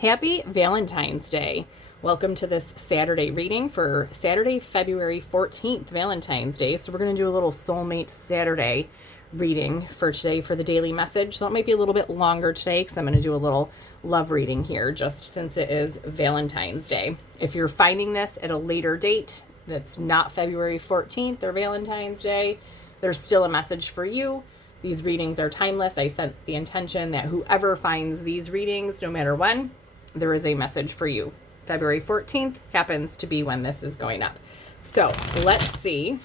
Happy Valentine's Day. Welcome to this Saturday reading for Saturday, February 14th, Valentine's Day. So we're going to do a little Soulmate Saturday reading for today for the daily message. So it might be a little bit longer today because I'm going to do a little love reading here just since it is Valentine's Day. If you're finding this at a later date that's not February 14th or Valentine's Day, there's still a message for you. These readings are timeless. I set the intention that whoever finds these readings, no matter when, there is a message for you. February 14th happens to be when this is going up. So let's see.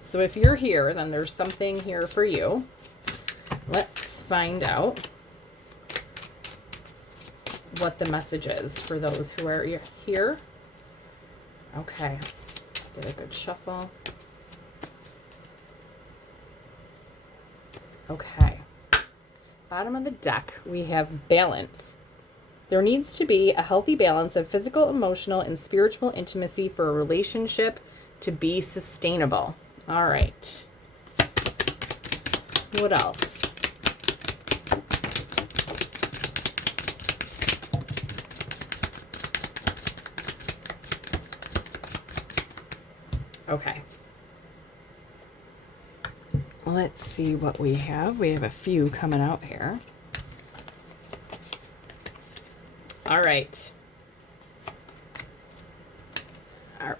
So if you're here, then there's something here for you. Let's find out what the message is for those who are here. Okay, get a good shuffle. Okay, bottom of the deck, we have balance. There needs to be a healthy balance of physical, emotional, and spiritual intimacy for a relationship to be sustainable. All right. What else? Okay. Let's see what we have. We have a few coming out here. All right.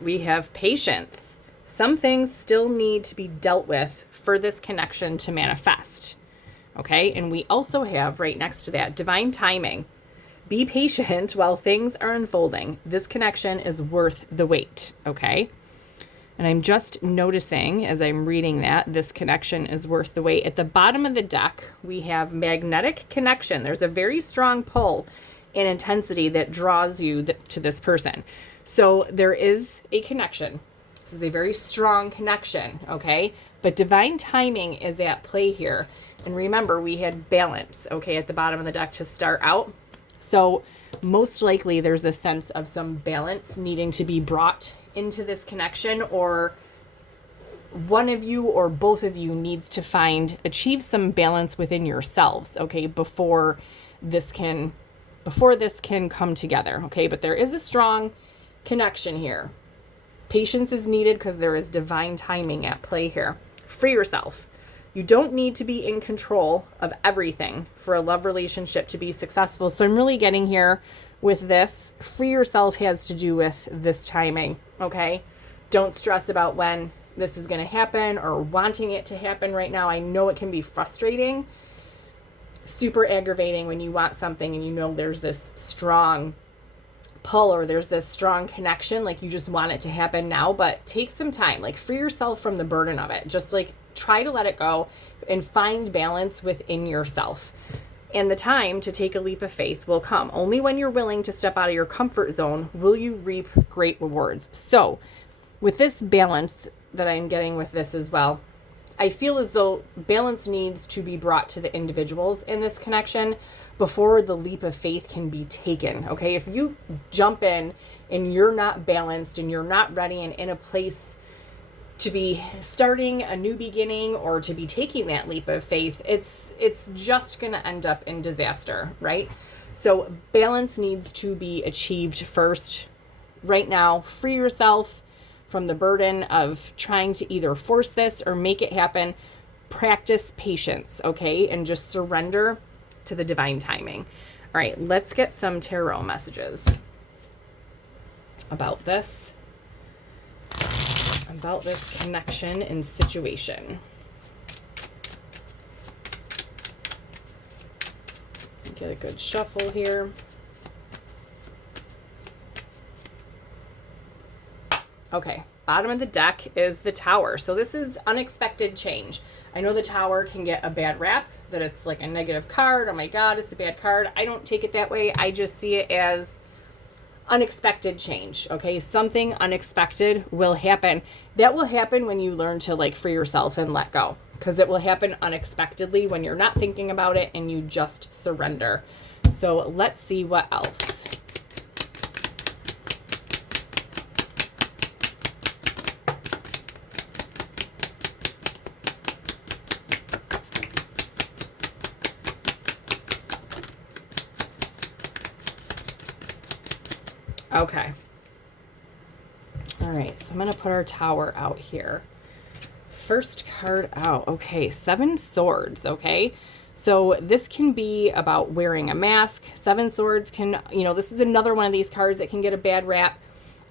We have patience. Some things still need to be dealt with for this connection to manifest. Okay. And we also have right next to that divine timing. Be patient while things are unfolding. This connection is worth the wait. Okay. And I'm just noticing as I'm reading that this connection is worth the wait. At the bottom of the deck, we have magnetic connection. There's a very strong pull and intensity that draws you to this person. So there is a connection. This is a very strong connection, okay? But divine timing is at play here. And remember, we had balance, okay, at the bottom of the deck to start out. So most likely there's a sense of some balance needing to be brought into this connection, or one of you or both of you needs to achieve some balance within yourselves, okay, before this can come together, okay? But there is a strong connection here. Patience is needed because there is divine timing at play here. Free yourself. You don't need to be in control of everything for a love relationship to be successful. So I'm really getting here with this. Free yourself has to do with this timing, okay? Don't stress about when this is going to happen or wanting it to happen right now. I know it can be frustrating, super aggravating when you want something and you know there's this strong pull or there's this strong connection, like you just want it to happen now. But take some time, like free yourself from the burden of it. Just like try to let it go and find balance within yourself. And the time to take a leap of faith will come. Only when you're willing to step out of your comfort zone will you reap great rewards. So with this balance that I'm getting with this as well, I feel as though balance needs to be brought to the individuals in this connection before the leap of faith can be taken. Okay, if you jump in and you're not balanced and you're not ready and in a place to be starting a new beginning or to be taking that leap of faith, it's just going to end up in disaster, right? So balance needs to be achieved first. Right now, free yourself from the burden of trying to either force this or make it happen. Practice patience, okay? And just surrender to the divine timing. All right, let's get some tarot messages about this connection and situation. Get a good shuffle here. Okay, bottom of the deck is the Tower. So this is unexpected change. I know the Tower can get a bad rap, that it's like a negative card. Oh my God, it's a bad card. I don't take it that way. I just see it as unexpected change, okay? Something unexpected will happen. That will happen when you learn to like free yourself and let go, because it will happen unexpectedly when you're not thinking about it and you just surrender. So let's see what else. Okay. All right, so I'm going to put our Tower out here. First card out. Okay, 7 Swords, okay? So this can be about wearing a mask. 7 Swords can, this is another one of these cards that can get a bad rap.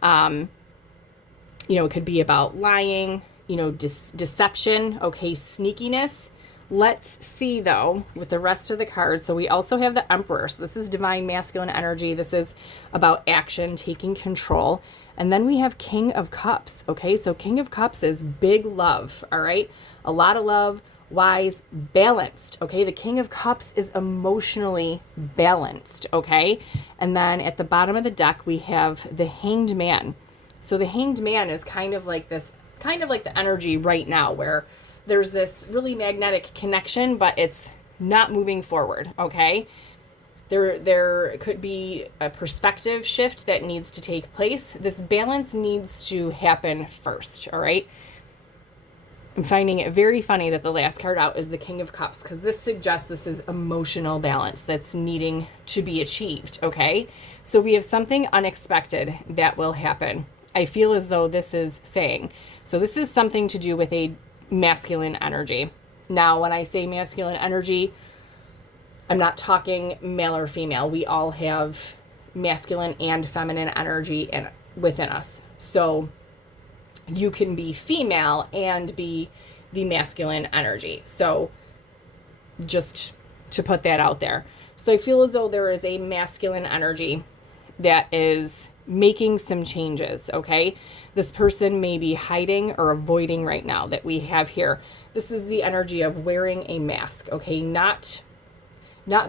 It could be about lying, deception, okay, sneakiness. Let's see, though, with the rest of the cards. So we also have the Emperor. So this is divine masculine energy. This is about action, taking control. And then we have King of Cups, okay? So King of Cups is big love, all right? A lot of love, wise, balanced, okay? The King of Cups is emotionally balanced, okay? And then at the bottom of the deck, we have the Hanged Man. So the Hanged Man is kind of like the energy right now where there's this really magnetic connection, but it's not moving forward, okay? There could be a perspective shift that needs to take place. This balance needs to happen first, all right? I'm finding it very funny that the last card out is the King of Cups, because this suggests this is emotional balance that's needing to be achieved, okay? So we have something unexpected that will happen. I feel as though this is saying, so this is something to do with a masculine energy. Now, when I say masculine energy, I'm not talking male or female. We all have masculine and feminine energy within us. So you can be female and be the masculine energy. So just to put that out there. So I feel as though there is a masculine energy that is making some changes, okay? This person may be hiding or avoiding right now that we have here. This is the energy of wearing a mask, okay? Not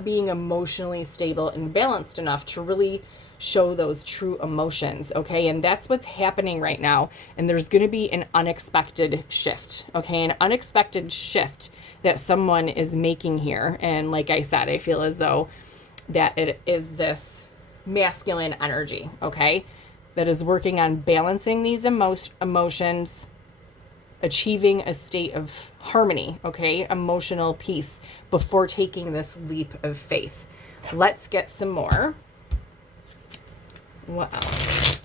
being emotionally stable and balanced enough to really show those true emotions, okay? And that's what's happening right now. And there's going to be an unexpected shift, okay? An unexpected shift that someone is making here. And like I said, I feel as though that it is this masculine energy, okay, that is working on balancing these emotions, achieving a state of harmony, okay, emotional peace before taking this leap of faith. Let's get some more. What else?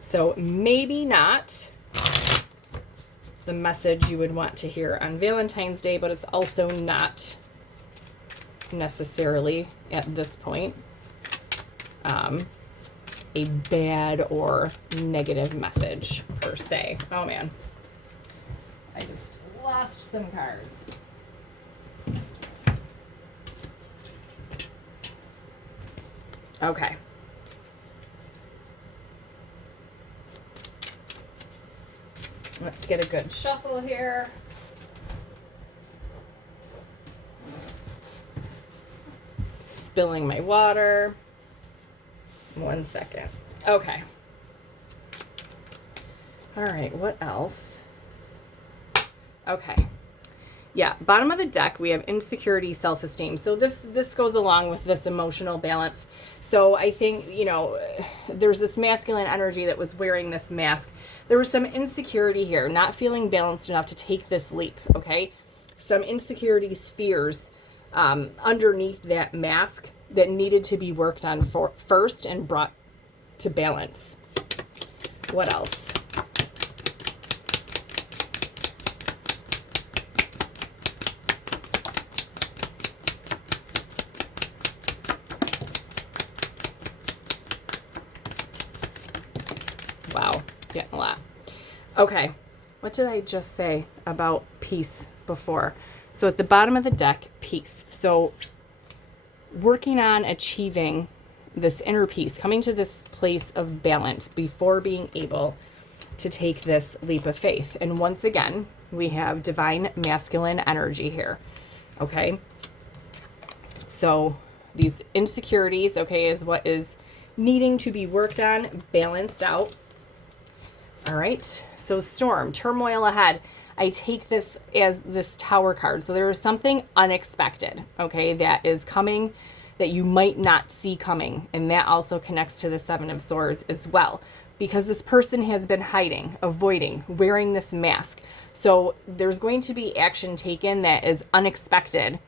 So maybe not the message you would want to hear on Valentine's Day, but it's also not necessarily at this point a bad or negative message per se. Oh man, I just lost some cards. Okay. Let's get a good shuffle here. Spilling my water. 1 second. Okay. All right, what else? Okay. Yeah, bottom of the deck, we have insecurity, self-esteem. So this goes along with this emotional balance. So I think, there's this masculine energy that was wearing this mask. There was some insecurity here, not feeling balanced enough to take this leap, okay? Some insecurities, fears underneath that mask that needed to be worked on first and brought to balance. What else? Wow, getting a lot. Okay, what did I just say about peace before? So at the bottom of the deck, peace. So working on achieving this inner peace, coming to this place of balance before being able to take this leap of faith. And once again, we have divine masculine energy here, okay? So these insecurities, okay, is what is needing to be worked on, balanced out. All right, so storm, turmoil ahead. I take this as this Tower card. So there is something unexpected, okay, that is coming that you might not see coming. And that also connects to the 7 of Swords as well, because this person has been hiding, avoiding, wearing this mask. So there's going to be action taken that is unexpected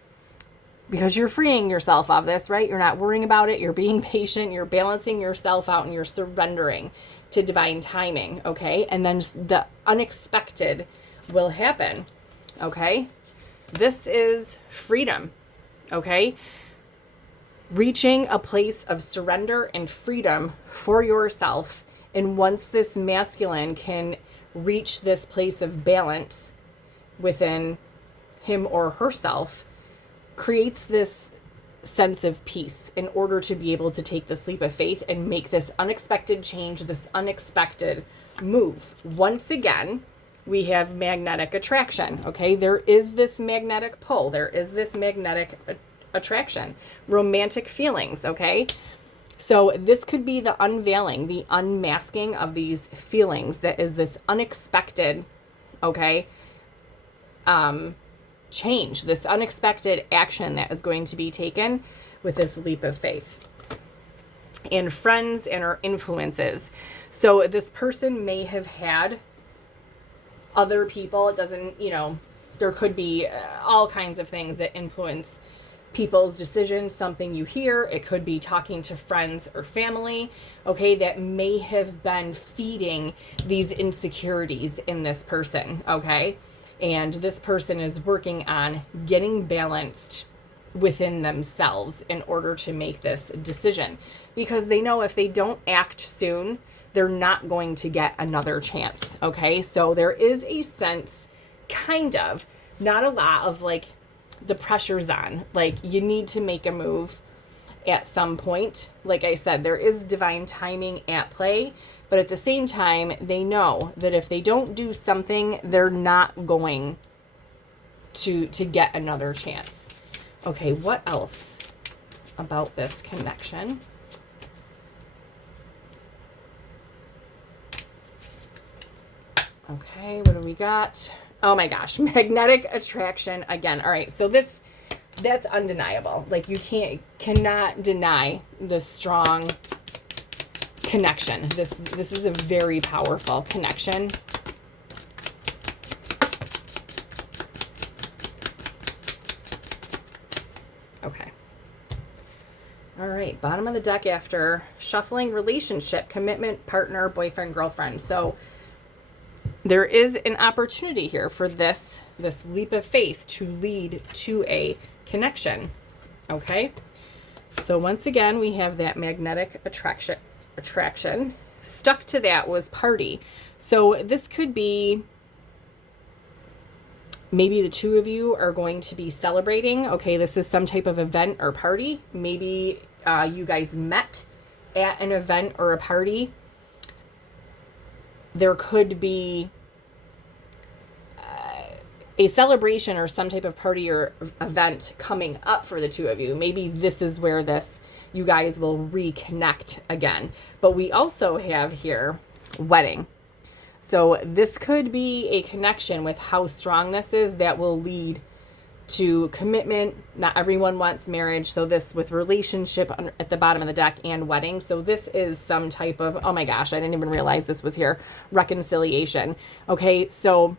because you're freeing yourself of this, right? You're not worrying about it. You're being patient. You're balancing yourself out and you're surrendering to divine timing, okay? And then the unexpected will happen, okay? This is freedom, okay? Reaching a place of surrender and freedom for yourself. And once this masculine can reach this place of balance within him or herself, creates this sense of peace in order to be able to take this leap of faith and make this unexpected change, this unexpected move. Once again, we have magnetic attraction, okay? There is this magnetic pull. There is this magnetic attraction, romantic feelings, okay? So this could be the unveiling, the unmasking of these feelings that is this unexpected, okay, change, this unexpected action that is going to be taken with this leap of faith. And friends and our influences. So this person may have had other people. It doesn't, there could be all kinds of things that influence people's decisions, something you hear. It could be talking to friends or family, okay, that may have been feeding these insecurities in this person, okay? And this person is working on getting balanced within themselves in order to make this decision, because they know if they don't act soon, they're not going to get another chance, okay? So there is a sense, kind of, not a lot of like the pressure's on, like you need to make a move at some point. Like I said, there is divine timing at play, but at the same time, they know that if they don't do something, they're not going to get another chance. Okay, what else about this connection? Okay, what do we got? Oh my gosh, magnetic attraction again. All right, so that's undeniable. Like you cannot deny the strong connection. This is a very powerful connection. Okay. All right, bottom of the deck after shuffling: relationship, commitment, partner, boyfriend, girlfriend. So there is an opportunity here for this leap of faith to lead to a connection. Okay. So once again, we have that magnetic attraction. Stuck to that was party. So this could be maybe the two of you are going to be celebrating. Okay, this is some type of event or party. Maybe you guys met at an event or a party. There could be a celebration or some type of party or event coming up for the two of you. Maybe this is where you guys will reconnect again. But we also have here wedding. So this could be a connection with how strong this is that will lead to commitment. Not everyone wants marriage. So this with relationship at the bottom of the deck and wedding. So this is some type of, oh my gosh, I didn't even realize this was here, reconciliation. Okay, so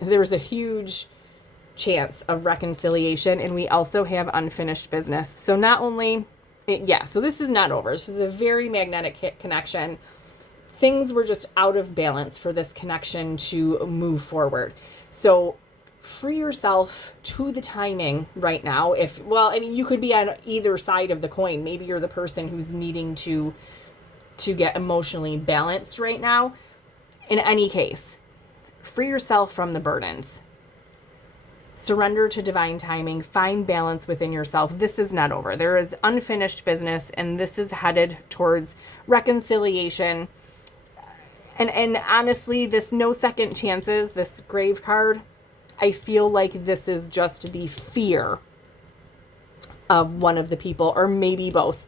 there's a huge chance of reconciliation. And we also have unfinished business. So not only, so this is not over. This is a very magnetic connection. Things were just out of balance for this connection to move forward. So free yourself to the timing right now. You could be on either side of the coin. Maybe you're the person who's needing to get emotionally balanced right now. In any case, free yourself from the burdens. Surrender to divine timing. Find balance within yourself. This is not over. There is unfinished business, and this is headed towards reconciliation. And honestly, this no second chances, this grave card, I feel like this is just the fear of one of the people, or maybe both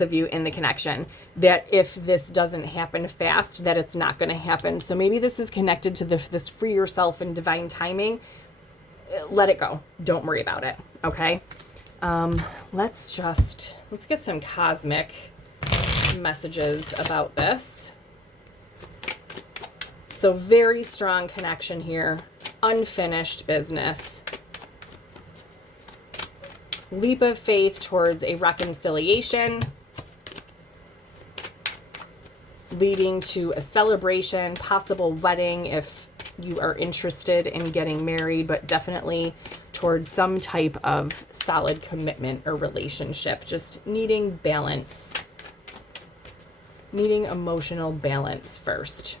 of you in the connection, that if this doesn't happen fast, that it's not going to happen. So maybe this is connected to this free yourself and divine timing. Let it go. Don't worry about it. Okay. Let's get some cosmic messages about this. So very strong connection here. Unfinished business. leap of faith towards a reconciliation, leading to a celebration, possible wedding if you are interested in getting married, but definitely towards some type of solid commitment or relationship. Just needing balance, needing emotional balance first.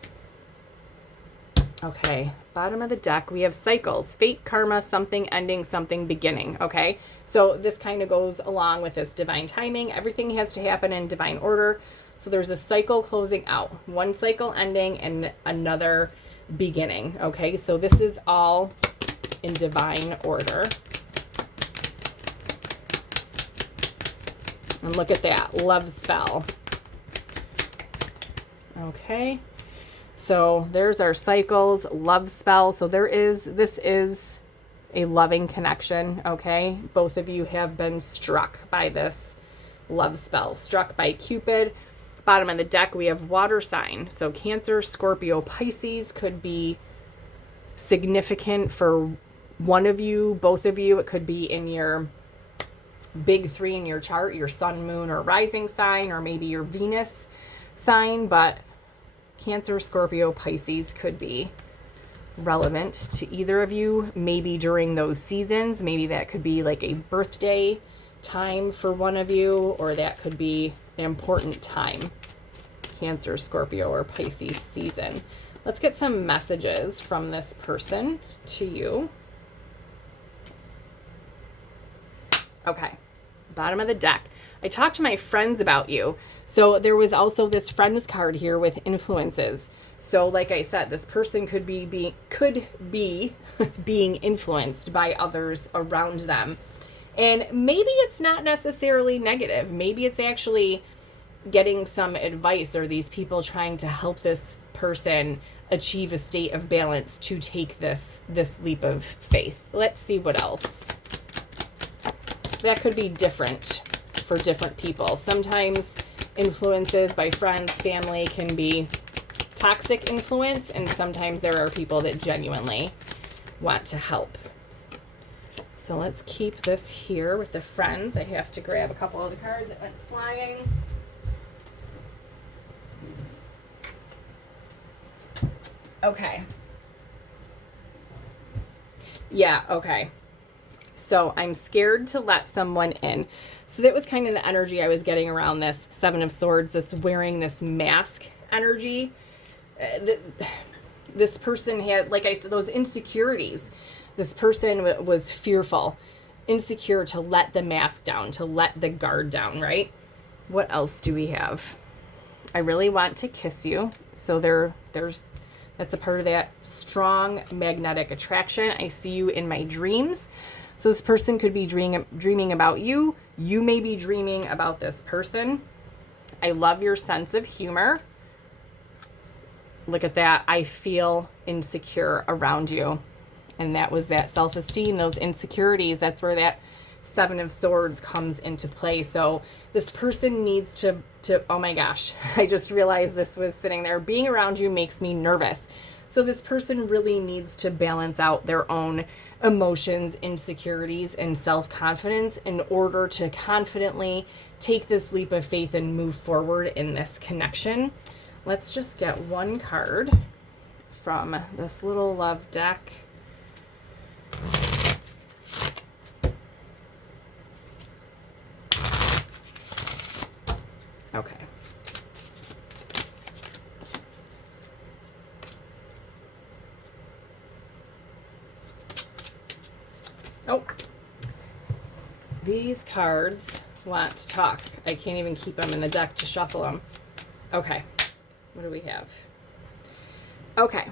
Okay, bottom of the deck, we have cycles, fate, karma, something ending, something beginning, okay? So this kind of goes along with this divine timing. Everything has to happen in divine order. So there's a cycle closing out, one cycle ending and another beginning, okay? So this is all in divine order. And look at that, love spell. Okay. So there's our cycles, love spell. So this is a loving connection, okay? Both of you have been struck by this love spell, struck by Cupid. Bottom of the deck, we have water sign. So Cancer, Scorpio, Pisces could be significant for one of you, both of you. It could be in your big three in your chart, your sun, moon, or rising sign, or maybe your Venus sign, but Cancer, Scorpio, Pisces could be relevant to either of you, maybe during those seasons. Maybe that could be like a birthday time for one of you, or that could be an important time, Cancer, Scorpio, or Pisces season. Let's get some messages from this person to you. Okay, bottom of the deck. I talked to my friends about you. So there was also this friends card here with influences. So like I said, this person could be being influenced by others around them. And maybe it's not necessarily negative. Maybe it's actually getting some advice, or these people trying to help this person achieve a state of balance to take this leap of faith. Let's see what else. That could be different for different people. Sometimes influences by friends, family can be toxic influence, and sometimes there are people that genuinely want to help. So let's keep this here with the friends. I have to grab a couple of the cards that went flying. Okay. Yeah, okay. So I'm scared to let someone in. So that was kind of the energy I was getting around this Seven of Swords, this wearing this mask energy. This person had, like I said, those insecurities. This person was fearful, insecure to let the mask down, to let the guard down, right? What else do we have? I really want to kiss you. So that's a part of that strong magnetic attraction. I see you in my dreams. So this person could be dreaming about you. You may be dreaming about this person. I love your sense of humor. Look at that. I feel insecure around you. And that was that self-esteem, those insecurities. That's where that Seven of Swords comes into play. So this person needs to oh my gosh, I just realized this was sitting there. Being around you makes me nervous. So this person really needs to balance out their own emotions, insecurities, and self-confidence in order to confidently take this leap of faith and move forward in this connection. Let's just get one card from this little love deck. Okay. Oh, these cards want to talk. I can't even keep them in the deck to shuffle them. Okay, what do we have? Okay,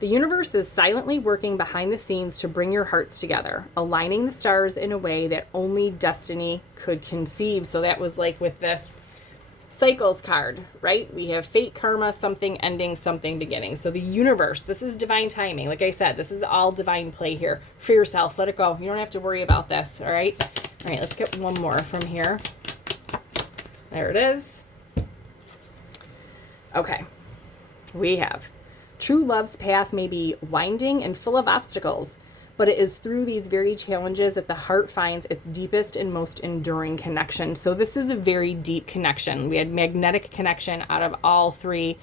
the universe is silently working behind the scenes to bring your hearts together, aligning the stars in a way that only destiny could conceive. So that was like with this cycles card, right? We have fate, karma, something ending, something beginning. So the universe, this is divine timing. Like I said, this is all divine play here. For yourself, let it go. You don't have to worry about this, all right? All right, let's get one more from here. There it is. Okay, we have true love's path may be winding and full of obstacles, but it is through these very challenges that the heart finds its deepest and most enduring connection. So this is a very deep connection. We had magnetic connection out of all 3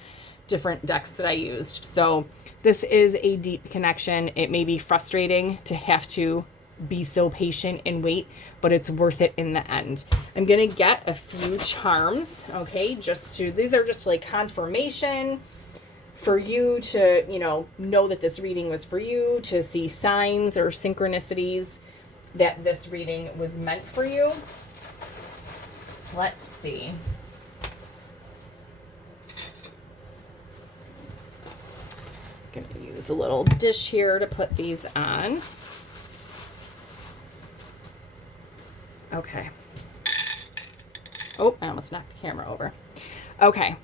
different decks that I used. So this is a deep connection. It may be frustrating to have to be so patient and wait, but it's worth it in the end. I'm going to get a few charms, okay, these are just like confirmation for you to, know that this reading was for you, to see signs or synchronicities that this reading was meant for you. Let's see. I'm going to use a little dish here to put these on. Okay. Oh, I almost knocked the camera over. Okay.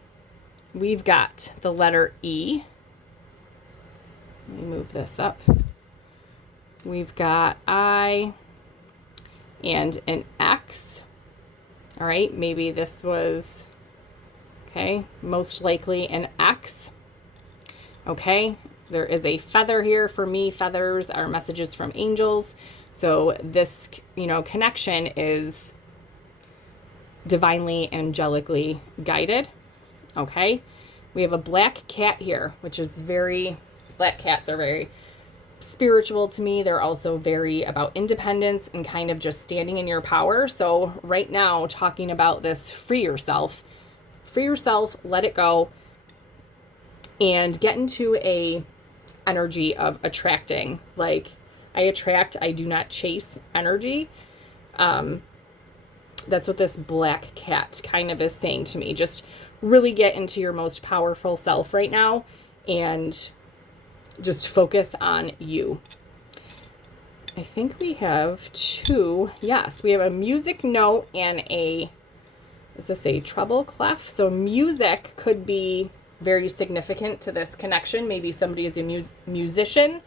We've got the letter E. Let me move this up. We've got I and an X. All right. Maybe this was, okay, most likely an X. Okay. There is a feather here. For me, feathers are messages from angels. So this, connection is divinely, angelically guided. Okay. We have a black cat here, which is black cats are very spiritual to me. They're also very about independence and kind of just standing in your power. So right now, talking about this, free yourself, let it go, and get into a energy of attracting. Like, I attract, I do not chase energy. That's what this black cat kind of is saying to me. Just really get into your most powerful self right now and just focus on you. I think we have 2. Yes, we have a music note and is this a treble clef? So music could be very significant to this connection. Maybe somebody is a musician,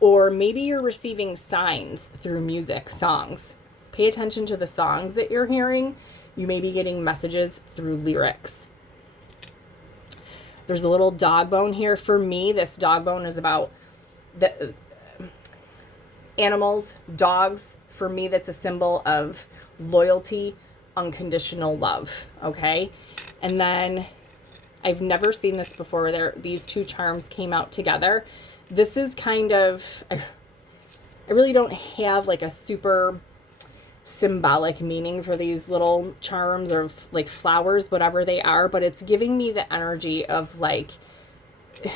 or maybe you're receiving signs through music, songs. Pay attention to the songs that you're hearing. You may be getting messages through lyrics. There's a little dog bone here. For me, this dog bone is about the animals, dogs. For me, that's a symbol of loyalty, unconditional love. Okay. And then I've never seen this before. These 2 charms came out together. This is kind of, I really don't have like a super symbolic meaning for these little charms or like flowers, whatever they are, but it's giving me the energy of like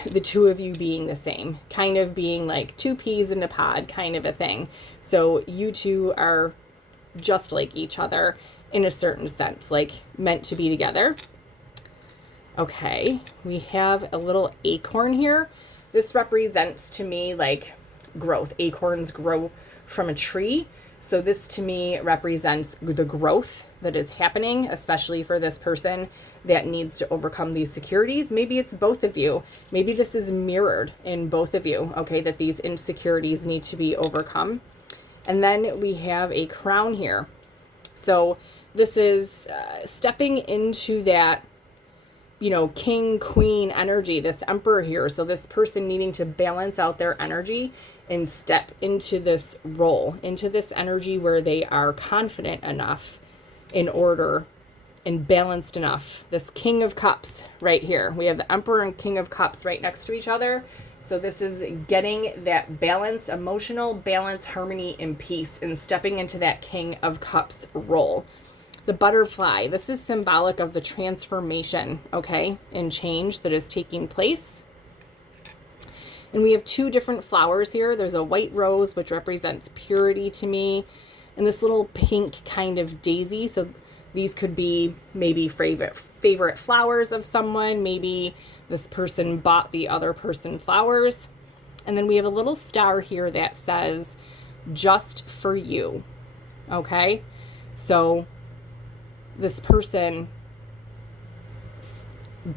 the 2 of you being the same, kind of being like 2 peas in a pod kind of a thing. So you 2 are just like each other in a certain sense, like meant to be together. Okay, we have a little acorn here. This represents to me like growth. Acorns grow from a tree. So this to me represents the growth that is happening, especially for this person that needs to overcome these insecurities. Maybe it's both of you. Maybe this is mirrored in both of you, okay, that these insecurities need to be overcome. And then we have a crown here. So this is stepping into that, king, queen energy, this emperor here. So this person needing to balance out their energy and step into this role, into this energy where they are confident enough in order and balanced enough. This King of Cups right here. We have the Emperor and King of Cups right next to each other. So this is getting that balance, emotional balance, harmony, and peace, and stepping into that King of Cups role. The butterfly, this is symbolic of the transformation, okay, and change that is taking place. And we have 2 different flowers here. There's a white rose, which represents purity to me, and this little pink kind of daisy. So these could be maybe favorite flowers of someone. Maybe this person bought the other person flowers. And then we have a little star here that says, just for you. Okay? So this person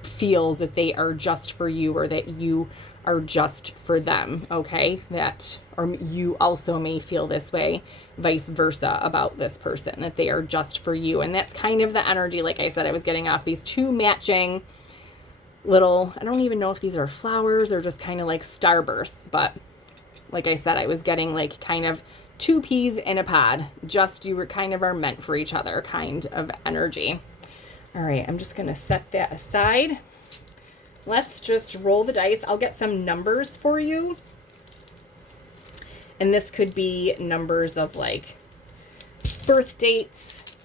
feels that they are just for you, or that you are just for them, okay? Or you also may feel this way, vice versa, about this person, that they are just for you. And that's kind of the energy, like I said, I was getting off these 2 matching little, I don't even know if these are flowers or just kind of like starbursts, but Like I said, I was getting like kind of two peas in a pod. Just you were kind of are meant for each other kind of energy. All right, I'm just going to set that aside. Let's just roll the dice. I'll get some numbers for you. And this could be numbers of like birth dates.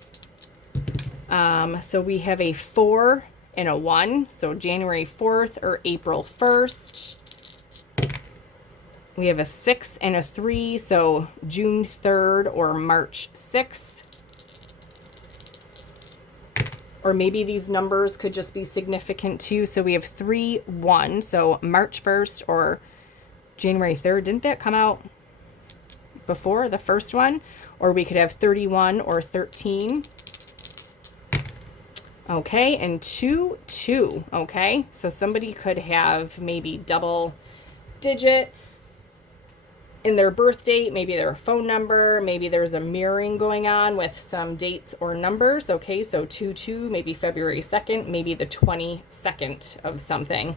So we have a 4 and a 1. So January 4th or April 1st. We have a 6 and a 3. So June 3rd or March 6th. Or maybe these numbers could just be significant too. So we have 3, 1. So March 1st or January 3rd. Didn't that come out before the first one? Or we could have 31 or 13. Okay, and 2, 2. Okay, so somebody could have maybe double digits in their birth date, maybe their phone number, maybe there's a mirroring going on with some dates or numbers. Okay, so 2, 2, maybe February 2nd, maybe the 22nd of something.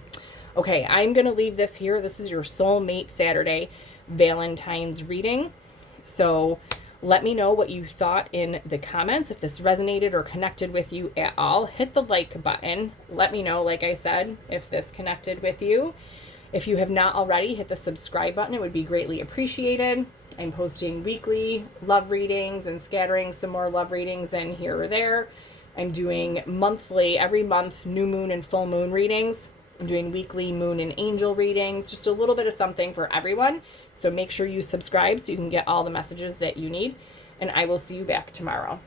Okay, I'm going to leave this here. This is your Soulmate Saturday Valentine's reading. So let me know what you thought in the comments. If this resonated or connected with you at all, hit the like button. Let me know, like I said, if this connected with you. If you have not already, hit the subscribe button. It would be greatly appreciated. I'm posting weekly love readings and scattering some more love readings in here or there. I'm doing monthly, every month, new moon and full moon readings. I'm doing weekly moon and angel readings, just a little bit of something for everyone. So make sure you subscribe so you can get all the messages that you need. And I will see you back tomorrow.